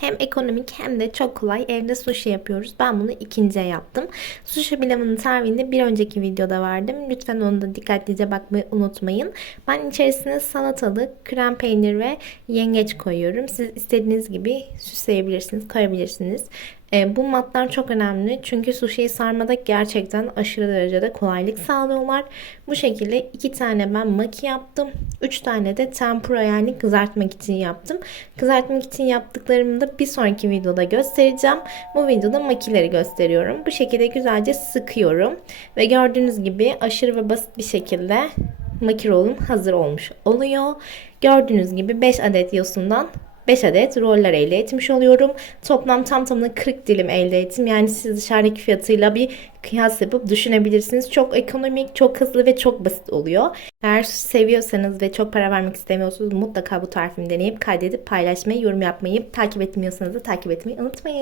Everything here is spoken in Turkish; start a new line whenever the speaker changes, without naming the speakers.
Hem ekonomik hem de çok kolay evde sushi yapıyoruz. Ben bunu ikinciye yaptım. Sushi pilavının tarifini bir önceki videoda verdim. Lütfen onu da dikkatlice bakmayı unutmayın. Ben içerisine salatalık, krem peynir ve yengeç koyuyorum. Siz istediğiniz gibi süsleyebilirsiniz, koyabilirsiniz. E, bu matlar çok önemli çünkü sushi'yi sarmada gerçekten aşırı derecede kolaylık sağlıyorlar. Bu şekilde iki tane ben maki yaptım. Üç tane de tempura yani kızartmak için yaptım. Kızartmak için yaptıklarımı da bir sonraki videoda göstereceğim. Bu videoda makileri gösteriyorum. Bu şekilde güzelce sıkıyorum. Ve gördüğünüz gibi aşırı ve basit bir şekilde maki rolum hazır olmuş oluyor. Gördüğünüz gibi 5 adet yosundan 5 adet roller elde etmiş oluyorum. Toplam tam tamına 40 dilim elde ettim. Yani siz dışarıdaki fiyatıyla bir kıyas yapıp düşünebilirsiniz. Çok ekonomik, çok hızlı ve çok basit oluyor. Eğer seviyorsanız ve çok para vermek istemiyorsanız mutlaka bu tarifimi deneyip kaydedip paylaşmayı, yorum yapmayı, takip
etmiyorsanız da takip etmeyi unutmayın.